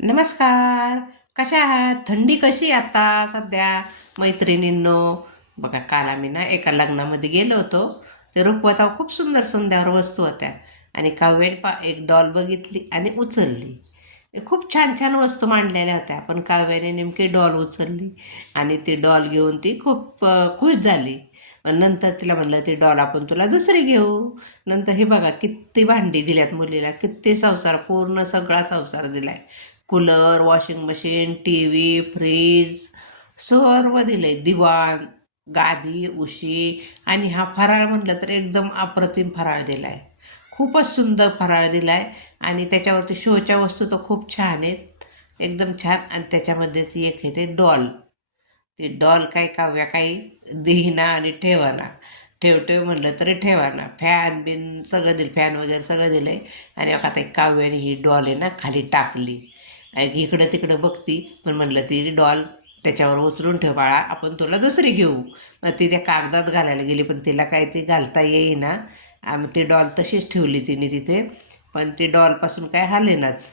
नमस्कार. कशा आहात? थंडी कशी आहे आता सध्या? मैत्रिणींनो, बघा काल आम्ही ना एका लग्नामध्ये गेलो होतो. ते रुखवतावर खूप सुंदर सुंदर वस्तू होत्या आणि काव्याने एक डॉल बघितली आणि उचलली. खूप छान छान वस्तू मांडलेल्या होत्या. पण काव्याने नेमकी डॉल उचलली आणि ती डॉल घेऊन ती खूप खुश झाली. पण नंतर तिला म्हणलं, "ती डॉल आपण तुला दुसरी घेऊ." नंतर हे बघा किती भांडी दिल्यात मुलीला, किती संसार, पूर्ण सगळा संसार दिलाय. Cooler, washing machine, T V, fridge सर्व दिले. दिवाण, गादी, उशी आणि हा फराळ म्हटलं तर एकदम अप्रतिम फराळ दिला आहे. खूपच सुंदर फराळ दिला आहे आणि त्याच्यावरती शोच्या वस्तू तर खूप छान आहेत. एकदम छान आणि त्याच्यामध्येच एक आहे ते डॉल. ती डॉल काय काव्या काही देईना आणि ठेवाना. ठेव ठेव म्हणलं तरी ठेवाना. फॅन बिन सगळं दिलं, फॅन वगैरे सगळं दिलं आहे आणि आता ते काव्याने ही डॉल आहे ना खाली टाकली. इकडं तिकडं बघती, पण म्हणलं ती डॉल त्याच्यावर उचलून ठेव बाळा, आपण तुला दुसरी घेऊ. मग ती त्या कागदात घालायला गेली, पण तिला काय ती घालता येईना. ती डॉल तशीच ठेवली तिने तिथे, पण ती डॉलपासून काय हालेनाच.